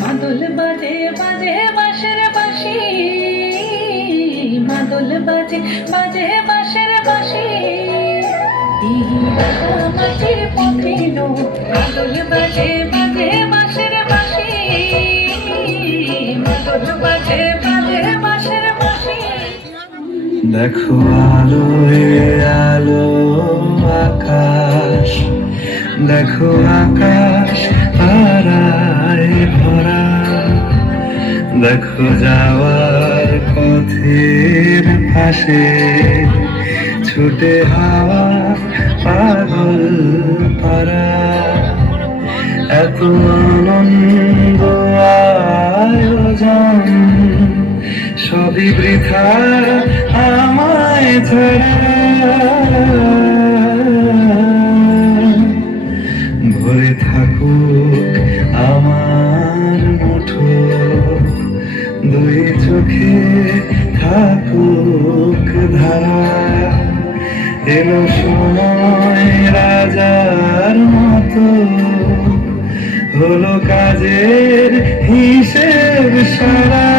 মাদল বাজে বাজে বাঁশের বাঁশি, মাদল বাজে বাজে বাঁশের বাঁশি। মাটির পথে লো মাদল বাজে বাজে বাঁশের বাঁশি, মাদল বাজে বাজে বাঁশের বাঁশি। দেখো আলো আলো আকাশ, দেখো আকাশ তারায় ভরা, দেখো যাওয়ার পথের পাশে ছুটে হাওয়া পাগল পারা। এত আনন্দ আয়োজন সবই বৃথা আমায় ছাড়া। ভরে থাকুক আমার মুঠো, দুই চোখে থাকুক ধারা। এলো সময় রাজার মতো, হলো কাজের হিসেব সারা।